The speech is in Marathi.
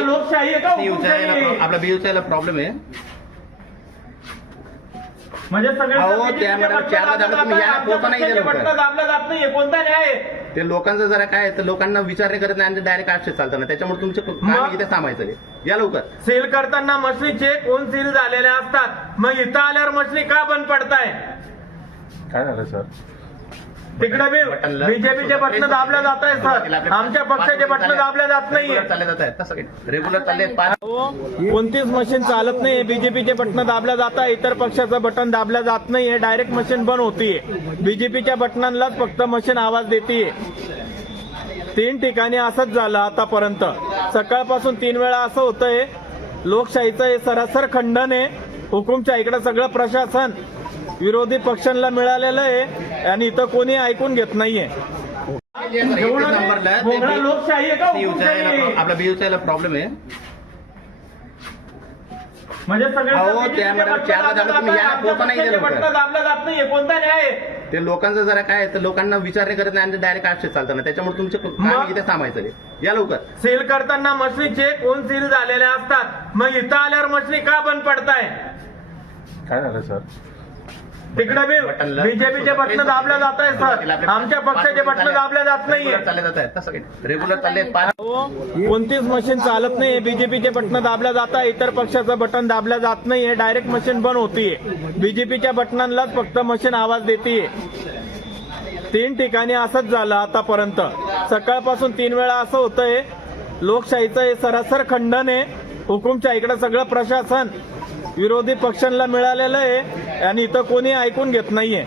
लोकशाही आहे का आपला बीयूसीला प्रॉब्लेम आहे म्हणजे सगळे बटणं दाबलं जात नाहीये. कोणता न्याय ते लोकांचं जरा काय तर लोकांना विचारणे करत नाही आणि डायरेक्ट आक्षेप चालतात ना, त्याच्यामुळे तुमचे काम इथे थांबायचं या लवकर. सील करताना मशनी चेक कोण सील झालेल्या असतात, मग इथं आल्यावर मशनी का बंद पडताय? काय झालं सर? तिकडे बीजेपीचे बटणं दाबल्या जात आहे सर, आमच्या पक्षाचे बटणं दाबल्या जात नाहीये. चालले जात आहेत तसं रेग्युलर चालले. कोणतीच मशीन चालत नाहीये. बीजेपीचे बटणं दाबल्या जात आहे, इतर पक्षाचं बटन दाबल्या जात नाहीये. डायरेक्ट मशीन बंद होतीये. बीजेपीच्या बटनांनाच फक्त मशीन आवाज देतीये. 3 ठिकाणी असंच झालं आतापर्यंत. सकाळपासून 3 वेळा असं होतंय. लोकशाहीचं हे सरासर खंडन आहे. हुकुमशाहीकडे सगळं प्रशासन विरोधी पक्षांना मिळालेलं आहे आणि इथं कोणी ऐकून घेत नाहीये. लोकशाही आहे का आपला बीयूसीला प्रॉब्लेम आहे म्हणजे सगळे बटणं दाबलं जात नाहीये. कोणता न्याय ते लोकांचं जरा काय तर लोकांना विचारणे करत नाही आणि डायरेक्ट आक्षेप चालतात ना, त्याच्यामुळे तुमचे काम इथे थांबायचं या लवकर. सील करताना मशनी चेक कोण सील झालेल्या असतात, मग इथं आल्यावर मशनी का बंद पडताय? काय झालं सर? तिकडे बीजेपीचे बटणं दाबल्या जात आहे सर, आमच्या पक्षाचे बटणं दाबल्या जात नाहीये. चालले जात आहेत तसं रेग्युलर चालले. कोणतीच मशीन चालत नाहीये. बीजेपीचे बटणं दाबल्या जात आहे, इतर पक्षाचं बटन दाबल्या जात नाहीये. डायरेक्ट मशीन बंद होतीये. बीजेपीच्या बटनांनाच फक्त मशीन आवाज देतीये. 3 ठिकाणी असंच झालं आतापर्यंत. सकाळपासून 3 वेळा असं होतंय. लोकशाहीचं हे सरासर खंडन आहे. हुकुमशाहीकडे सगळं प्रशासन विरोधी पक्षांना मिळालेलं आहे आणि इथं कोणी ऐकून घेत नाहीये.